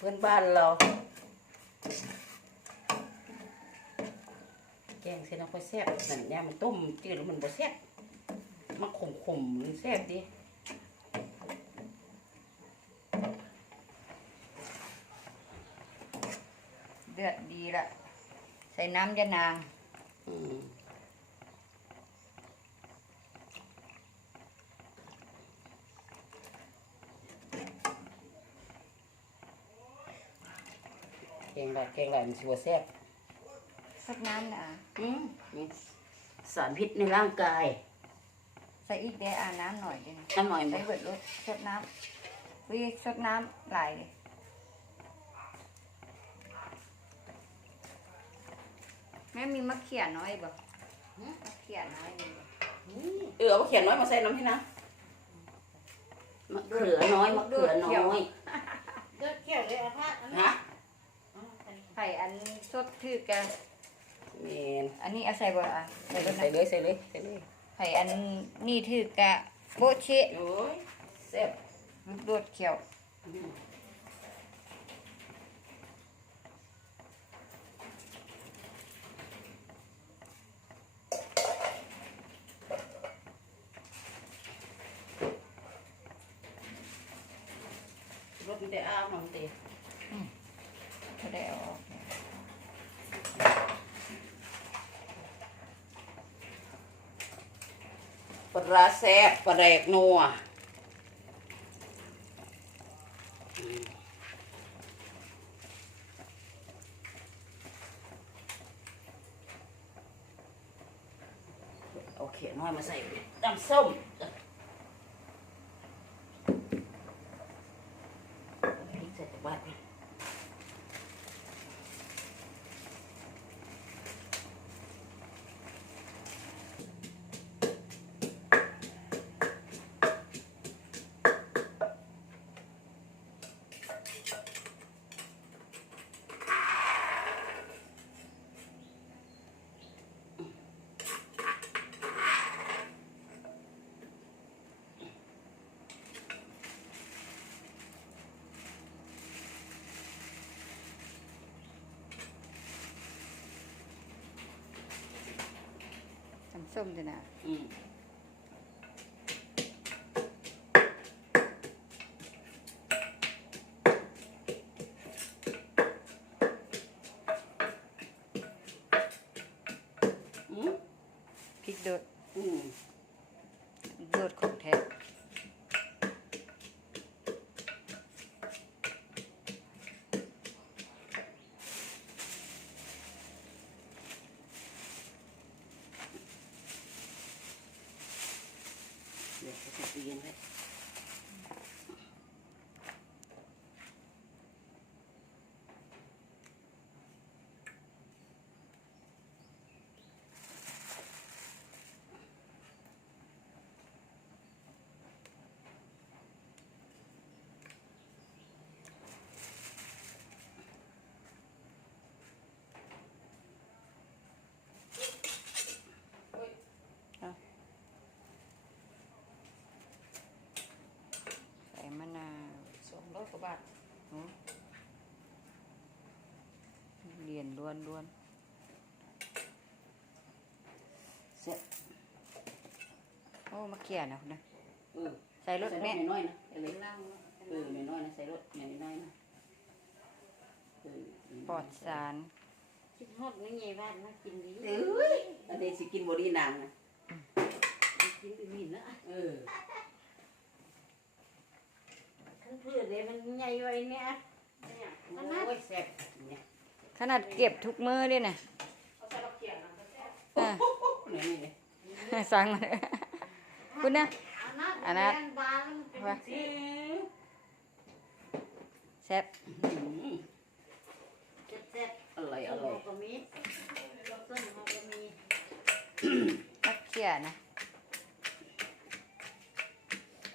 เพื่อนบ้านเรา แกงเส้นเอาไปแซ่บนั่นเนี่ยมันต้มจืดแล้วมันบ่แซ่บมันขมขมมันแซ่บดีเดือดดีละใส่น้ำยานาง อืม งไรแกงไรมันสิบ่แซ่บสักน้ำนะอืมมีสารพิษในร่างกายใส่อีกเดียวอาน้ำหน่อยดิน้ำหน่อยใส่ไหมเบิดรสสดน้ำวิสดน้ำหลายเลยแม่มีมะเขือน้อยบ่มะเขือน้อยมีบ่เออเอาเขียนน้อยมาใส่น้ำให้นะมะเขือน้อยมะเขือน้อย เลือดเขียวเลยอาภาษ ฮะ ไผ่ อันสดถือกันเมนอันนี้เอาใส่บ่อะใส่รสใส่นะเลยใส่เลยใส่เลยไผ่อันนี่ถือกะโบะเชะโอ้ยแซ่บลูกโดดเขียวรสมันได้อ้าวมันเตะก็ได้เอาออกเนี่ย ปลา ระแซบปลาแดกนัวอืมเอาเขียนน้อยมาใส่น้ำส้มพริกใส่ตะบ้านไป น้ำ ส้มด้วยนะอืมอืมพริกโดดอืมโดดของแท้ เดี๋ยวจะใส่ตู้เย็นไว้ ใส่มะนาว สองร้อย กว่าบาทหือเหรียญล้วนล้วนเสร็จๆโอ้มะเขือนะคุณนะเออใส่รสใส่รแม่ถน้อยๆนะใส่เลยนั่งเออน้อยๆนะใส่รถน้อยๆนะเออปลอดสารคิดฮอดไม่ใหญ่บ้านมากินดีเอ้ยอันนี้สิกินบดีนางนะกินอีหมิ่นนะเออ ทั้งเพื่อเลยมันใหญ่ไว้เนี่ยเนี่ยมันน่าโอ้ยแซ่บเนี่ยขนาดเก็บทุกมื้อด้วยนะเอาใส่บักเขียนนะแซ่บอะนี่นี่นี่สั่งมาเลยคุณนะอันนั้นอันนั้นบานมันว่าเป็นสีแซ่บอืมเจ็ดอร่อยๆอร่อยก็มีรสส้มเขาก็มีมะเขือนะ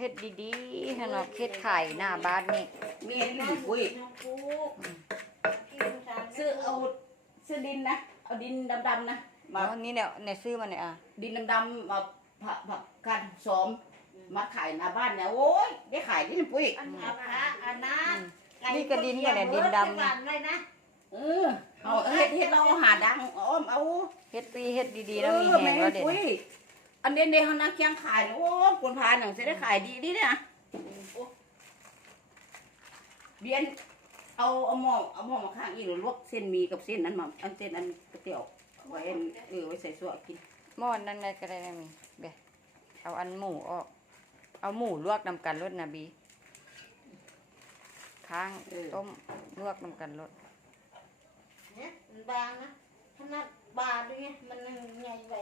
เฮ็ดดีๆให้เราเฮ็ดไข่หน้าบ้านนี่มีอันนี้อยู่ปุ้ยน้องปูพี่ลูกชายซื้อเอาซื้อดินนะ เอาดินดำๆนะอ๋มาอนี่เนี่ยในซื้อมาเนี่ยอะดินดำๆมาผักผักกันซ้อมมาขายหน้าบ้านเนี่ยโอ้ยได้ขายดินปุ้ยอันอาภาอันนั้นอืมนี่ก็ดินกันเนี่ยดินดำหวานเลยนะเออเอาเฮ็ดเฮ็ดเราหาดังอ้อมเอาเฮ็ดปีเฮ็ดดีๆแล้วมีเออแหงแล้วเด็ด อุ้ยอันเด่นเด่นเขานักเคียงขายโอ้คนพาหนังจะได้ขายดีดีเนี่ยเบียนเอาเอาหม้อเอาหม้อมาข้างอีกหรือลวกเส้นหมีกับเส้นนั้นมาอันเส้นอันก๋วยเตี๋ยวไว้อันเออไว้ใส่ซั่วกินหม้อนั่นไงก็ได้นะมีเบะเอาอันหมูออก เอาหมูลวกนำกันรสนะบีค้างต้มลวกนำกันรสเนี่ยมันบางนะขนาดบาด้วยไงมันใหญ่ไว้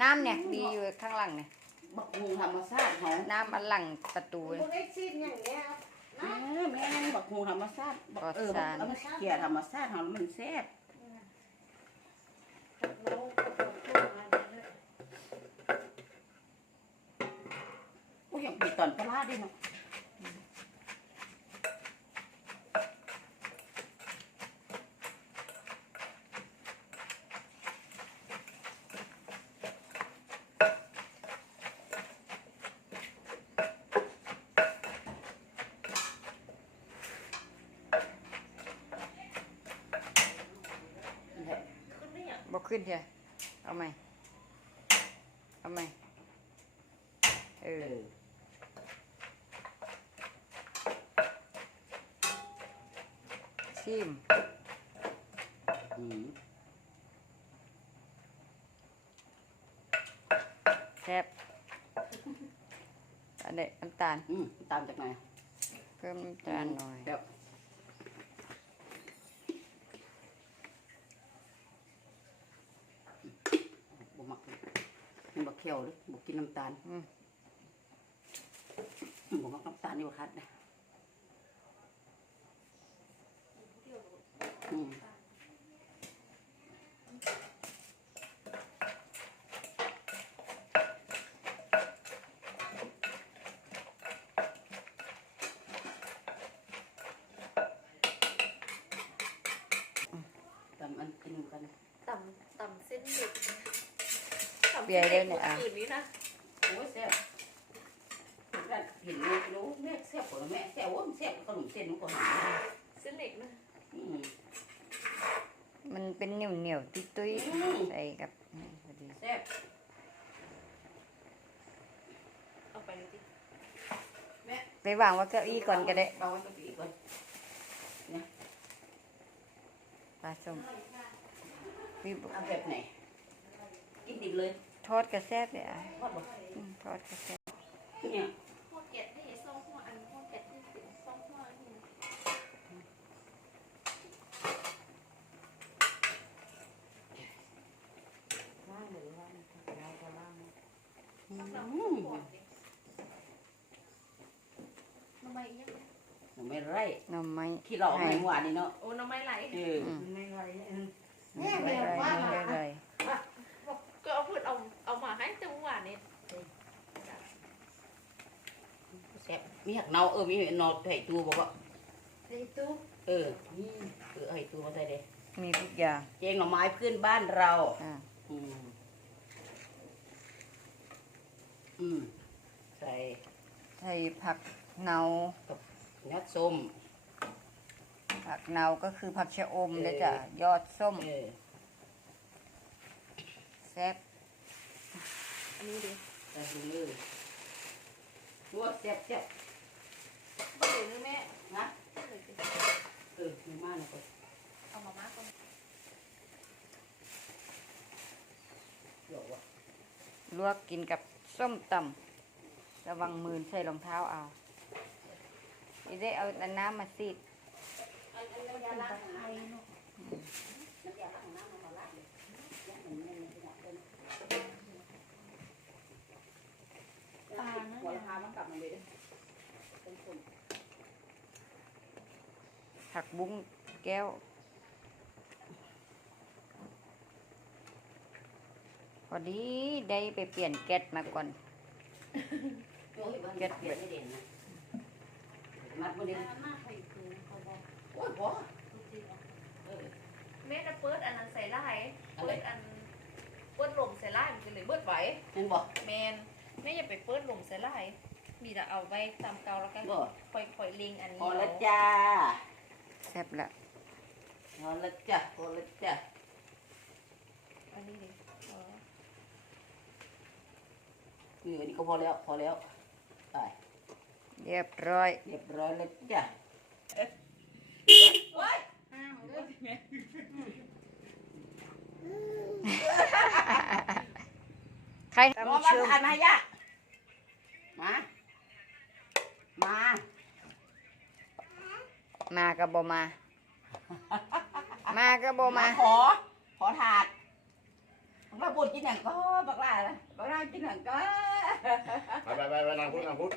น้ำเนี่ยบีอยู่ข้างหลังเนี่ยบักฮุงธรรมชาติเขาน้ำอันหลังประตูพวเนี่ยกไอ้ซีนอย่างเงี้ยเออแม่นบักฮุงธรรมชาติบักเออปลอดสารเอามาเกี่ยธรรมชาติเขามันแซ่บน้องก็ต้องพูดมาเลยโอ้ยยังมีตอนปลาร้าด้วยเนาะ ขึ้นใช่เอาไหมเอาไหมเอเอออ ชิม อืมแซ่บอันเด็ดน้ำตาล อืมตามจากไหน เพิ่มน้ำตาลหน่อย เดี๋ยวบ่มักเลยมันบ่ เคี่ยวเลยบ่กินน้ำตาลอืมบ่มักน้ำตาลนี่บ่คัดนะอืมตำอันกินกัน ต่ำต่ำเส้นเล็กต่ำ เบียร์เลยเนี่ยอะคืนนี้นะโอ้ยแซ่บเห็นลูกรู้แม่แซ่บกว่าแม่แซ่บว่ามันแซ่บกว่าขนมเส้นมันก็หาเส้นเล็กนะอืมมันเป็นเหนียวเหนียวๆตุ้ยตุ้ยๆอืมใส่กับนี่พอดีแซ่บเอาไปเลยดิไปวางไว่าเก้าอี้ก่อนก็ได้เอาไว้กับอีกก่อนปลาส้มพี่เอาแบบไหนกินดิบเลย ทอดกระแซบเลยอะทอดบ่อืมทอดกระแซบเนี่ยพวกแกะที่ซ่องหัวอันพวกแกะที่เป็นซ่องหัวอันนี้ล่างหรือล่างเราก็ล่างอืซ่องมหัวดิน้ำไม้ยังไงไม่ไรหน่อไม้ที่เราเอาไม่หวานนี่เนาะโอ้น้ำไม้ไหลเอออืมไม่ไหวเออไม่ได้ไม่ได้ ก็เอาพูดเอาเอามาให้จังหวะนี้ แซ่บ มีหักเนาเออมีเนาไถ่ตูบอกว่าไอ้ตู้เออนี่เออเอาไถ่ตูมาใส่เด้มีทุกอย่างแกงหน่อไม้พื้นบ้านเราอ่าอืมอืมใส่ใส่ผักเนายัดส้มผักเนาก็คือผักชะอมเออนะจ๊ะยอดส้มเออแซ่บอันนี้ดิใส่ลงเลยรัวแซ่บแซ่บ บ่เหลือนึงแม่นะบ่เหลืออมีมากเลยก่อนเอามาม่าก่อนเดี๋ยววะลวกกินกับส้มตำระวังมือใส่รองเท้าเอาอีได้เอาแต่น้ำมาซีดอันอันน้ำยาล้างห้องน้ำนะน้ำยาล้างน้ำมันมาล้างเลยล้างเหมือนแม่นเลยนะเออ ปลานะ หัวละพามันกลับมาเลยเด้อเป็นคน ผักบุ้งแก้ว พอดีได้ไปเปลี่ยนแก๊สมาก่อนโอ้ยบ้านเปลี่ยนไม่เด่นนะมัดมาเด่นมากไปคือเขาบอกโอ้ยพอเออแม่จะเปิดอันนั้นใส่ไล่อะไรเปิดอันเปิดลมใส่ไล่มันก็เลยเบิดไหวเห็นบอกแมนแม่อย่าไปเปิดลมใส่ไล่มีแต่เอาไว้ตามเกาแล้วก็บ่ปล่อยปล่อยลิงอันนี้พอละจ้า แซ่บละพอละจ้าพอละจ้าอันนี้ดิอ๋อคืออันนี้ก็พอแล้วพอแล้วไปเรียบร้อย เรียบร้อยแล้วจ้ะใครรอตำมาเชื่อมอ่านมายะมา มา มาก็บ่มา มาก็บ่มา ขอ ขอถาดบักลาบุญกินหนังก็บักลานะบักลากินหนังก็ไปไปไปไปนางพุทธนางพุทธ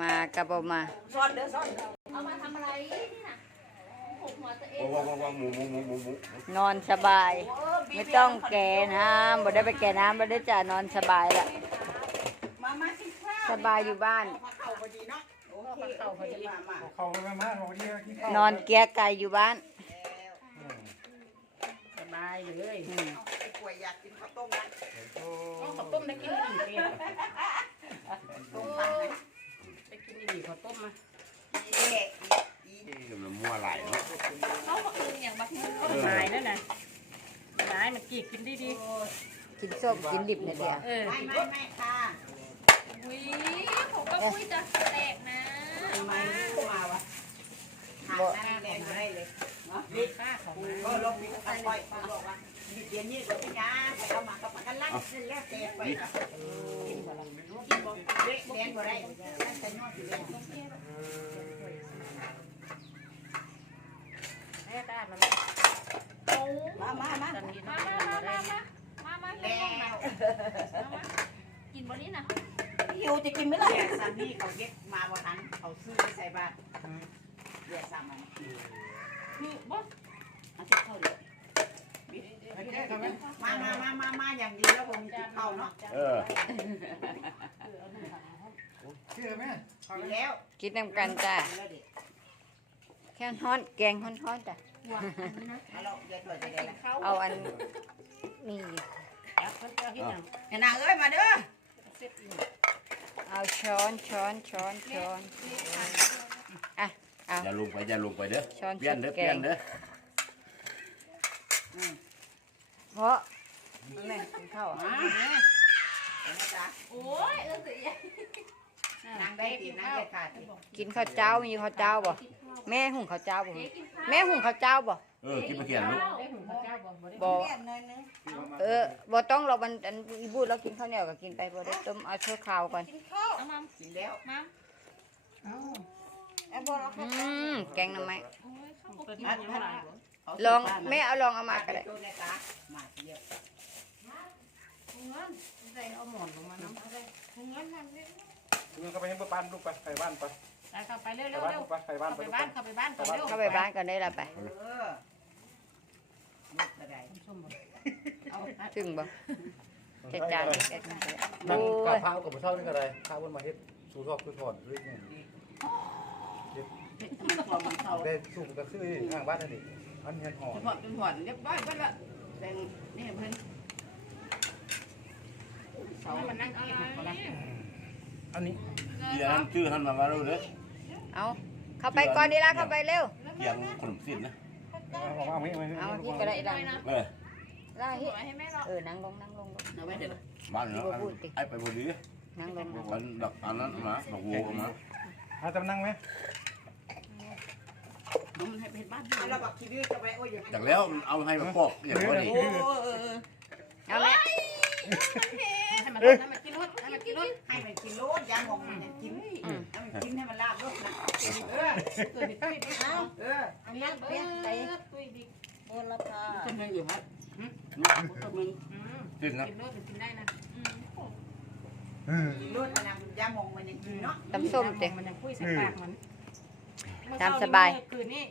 มาก็บ่มาซ่อนเด้อซ่อนเอามาทำอะไรนี่น่ะหกหัวตัวเองว้าวว้าวว้าวหมูหมูหมูหมูหมูนอนสบายโอ้บีไม่ต้องแก่น้ำบ่ได้ไปแก่น้ำบ่ได้จ่านอนสบายละ มามากินข้าวสบายอยู่บ้านมาเข้าพอดีเนาะโอ เคเข้าพอดีมามาเขาไปมาๆบอกดีกินข้าวนอนเกลียไก่อยู่บ้าน สบายเลยอืมไอ้ป่วยอยากกินข้าวต้มนะโอ้ข้าวต้มได้กินอีกเลยต้มปลาได้กินอีกข้าวต้มมาอีเละอีอีนี่มันมั่วไหลเนาะเขาบอกคืออย่างบักมือเออหายนั่นน่ะหายมันกีกกินดีดีกินส้มกินดิบเนี่ยเดียวๆเออไม่ไม่ไม่ค่ะอุ้ยผมก็คุยจะแตกนะ ทำไมมาวะหาหน้าแดงได้เลยเนาะดีค่าของมันก็ลบมีตะไคร้บอกว่ามีเตียนนี่ก็ไม่ยาไปเอามากับกันลั่นนั่นแล้วแต่ไปกินบ่ละ กินบ่เละแดงบ่ได้แต่นอนสิแดงแม่ตามันโอ้มามามาตอนนี้มามันมาได้มามามามาแล้มาวกินบนนี้นะหิวจะกินไหมล่ะเดี๋ยวซันนี่เขาเก็บมาบ่ทันเขาซื้อไปใส่บาตรเดี๋ยวซ้ำมันคือบ่อันที่เข้าเดี๋ยวมามามามามาอย่างดีแล้วผมมีติดเข้าเนาะเออเชื่อไหมดีแล้วกินน้ำกันจ้าแค่ฮ้อนแกงฮ้อนๆจ้ะหัวอันนี้นะมาเราเดี๋ยวตัวจะได้กินละข้าวเอาอันนี่จับมันจะเฮ็ดหยังอย่านางเอ้ยมาเด้อ เสร็จอีกเอาช้อนช้อนช้อนช้อนเอา อย่าลงไปอย่าลงไปเด้อช้อนเปลี่ยนเด้อแกเปลี่ยงนเด้อเพราะนั่นแหละกินข้าวมาเห็นไหมจ๊ะโอ้ยเออสินางได้ตีนางได้ขาดตีกินข้าวเจ้ามีข้าวเจ้าบ่กินข้าวแม่หุงข้าวเจ้าบ่เจ๊กินข้าวแม่หุงข้าวเจ้าบ่ เออกินมาเขียนลูกได้หุงข้าวเจ้าบ่บ่ได้บ่เลี่ยนหน่อยนึงเออบ่ต้องเรามันอันอีบูดเรากินข้าวเหนียวก็กินไปบ่ได้ต้มเอาชั่วคราวก่อนกินข้าวเอามากินแล้วมาไอ้บ่เราอืมแกงหน่อไม้โอ้ยข้าวกินกินยังไงบ่ลองแม่เอาลองเอามาก็ได้ตัวในตามาเยอะใส่เอาหมอนลงมาน้ำมึงเข้าไปให้บ้านลูกไปไปบ้านไปไปเข้าไปเร็ไปวๆบ้านเร็วลูกไปไปบ้านเข้าไปไปลูกบ้านเข้าไปบ้านก่อนเร็วเข้าไปบ้านกันได้ละไปเออ ลูกกระไดส้มบ่เอาถึงบ่จะจานแกงนั่งโอ้กับยพาวกับเท่านี่ก็ได้ข้าวบนมาเฮ็ดสู่ทอดคือทอดเรื่อยพอมันเข้าได้สู่กับซื้อข้างบ้านนั่นเองอันเฮ็ดหอมพอเป็นหอนเรียบร้อยก็ละแต่งนี่เพิ่นเสาให้มันนั่งกินก่อนละอันนี้เดี๋ยวนั้นชื่อท่านมาว่ารู้เด้อเอาเข้าไปก่อนดีละเข้าไปเร็วเคียงขนมสิ้นนะ เอามาไม่ไม่เอาที่ก็ได้ละเออละสเฮ็ดวยให้แม่เราเออนั่งลงนั่งลงเอาไว้เดี๋ยวบ้านเนาะไอ้ไปพอดีนั่งลงนั่งลงนดักอันนั้นมาดอกวัวมาอาจะนั่งไหมนุ่มให้เป็นบ้านดื้อจะไปโอ้ยอย่ากแล้วเอาให้มาปอกอย่างนี้เอาแม่ ให้มันให้มันกินรสให้มันกินรสให้มันกินโลดยางของมันกินให้มันกินให้มันลาบรสนะเออตัวนี้ตุ้ยดิเอาเอออันนี้เออตุ้ยดิโอ้ละพาจะมึงอยู่ครับจะมึงอืมสิ้นนะกินรสกินได้นะอืมกินรสมันยามองมันยังกินเนาะตำส้มเต็มันยังคุยใส่ปากมันตามสบายคืนนี้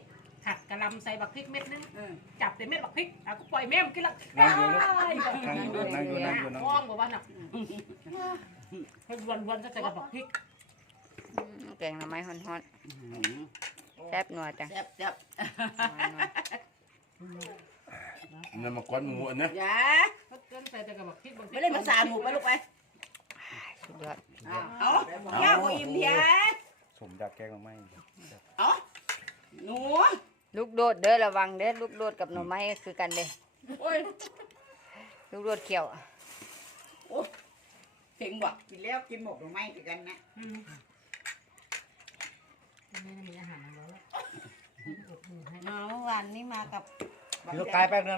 ผัดกะลำใส่บักพริกเม็ดนึง เออ จับแต่เม็ดบักพริกเอาก็ปล่อยแม่มนกินละนั่งอยู่นั่งอยู่นั่งอยู่นั่งอยู่นั่งฟ้องบอกว่าน่ะให้วนๆก็ใส่กับบักพริกอืมแกงหน่อไม้ฮ้อนๆแซ่บนัวจังแซ่บแซ่บนั่นมาก้อนหมูอันนะอย่าก็เกินใส่แต่กับบักพริกบางทีไม่ได้มาสาหมูไปลูกไปสุดยอดเอาย่าบ่อิ่มเถียสมจากแกงมาไหมหนู ลูกโดดเด้อระวังเด้อลูกโดดกับหน่อไม้ก็คือกันเด้โอ้ยลูกโดดเขียวเก่งบ่กินแล้วกินหมกหรือไม่คือกันนะไม่ได้มีอาหารแล้วเอาวันนี้มากับมีลูกกายแป๊บนึ